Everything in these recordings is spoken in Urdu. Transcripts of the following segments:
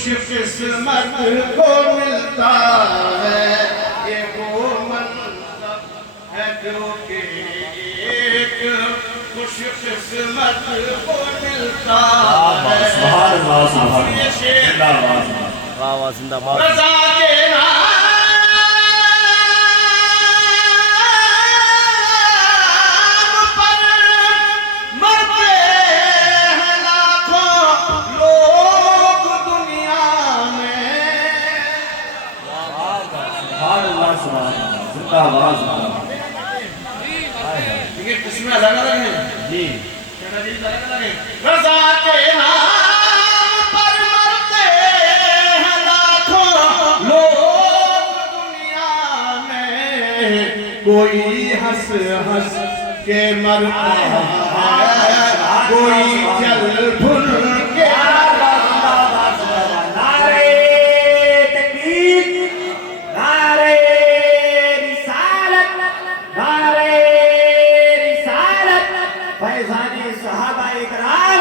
خوش قسمت کو ملتا ہے یہ وہ منصب ہے جو کہ ایک خوش قسمت کو ملتا ہے سبحان اللہ سبحان یہ شعر اللہ زندہ باد رضا کے نام پر مرتے ہیں لاکھوں لوگ دنیا میں سبحان اللہ زندہ باد دیکھیں قسمیں الگ الگ ہیں جی رضا کے نام پر مرتے ہیں لاکھوں لوگ دنیا میں کوئی ہنس ہنس کے مرتا ہے کوئی جل بھل کے نعرہ تکبیر نعرہ رسالت نعرہ رسالت فیضان صحابہ اکرام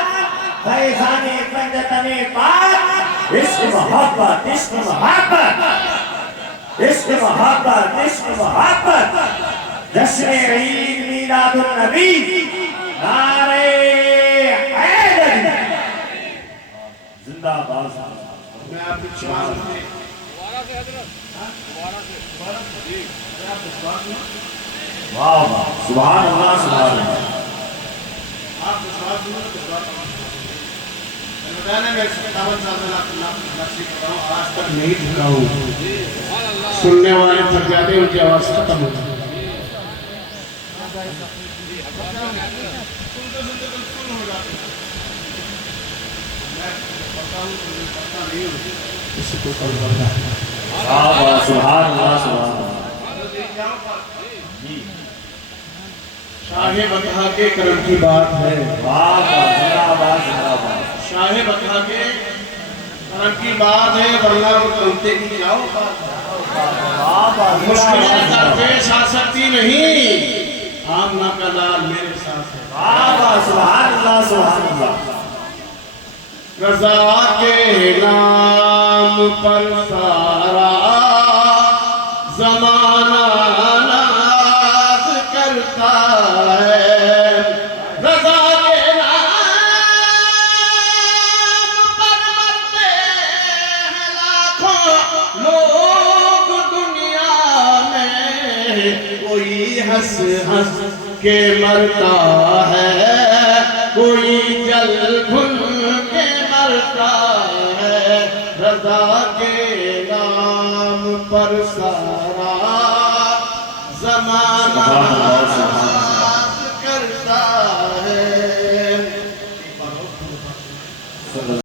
فیضان پنجتن پاک عشق محبت عشق محبت عشق محبت عشق محبت جشن عید میلاد النبی نعرہ حیدری زندہ باد میں آپ کی چوان میں واہ واہ سبحان اللہ سبحان اللہ آپ کو سوال سنو تو سوال میں بتانا میں 57 سال میں نقشی کر رہا ہوں آج تک نہیں جھکا ہوں سننے والے تھک جاتے ہیں ان کی آواز ختم ہوتی ہے سنتے سنتے تو سن ہو جاتے ہیں میں پڑھتا ہوں تو میں پڑھتا نہیں ہوں اس کو کل پڑھتا ہے واہ واہ سبحان اللہ سبحان اللہ شاہ بطحہ کے کرم کی بات ہے واہ واہ زندہ باد زندہ باد شاہ بطحہ کے کرم کی بات ہے ورنہ وہ کرتے کی کیا بات ہے واہ واہ مشکلیں درپیش آ سکتی نہیں آمنہ کا لال میرے ساتھ ہے واہ واہ سبحان اللہ سبحان اللہ رضا کے نام پر سارا زمانہ ناز کرتا ہے رضا کے نام پر مرتے ہیں لاکھوں لوگ دنیا میں کوئی ہنس ہنس کے مرتا ہے کوئی جل بھل کے مرتا ہے رضا کے نام پر سارا زمانہ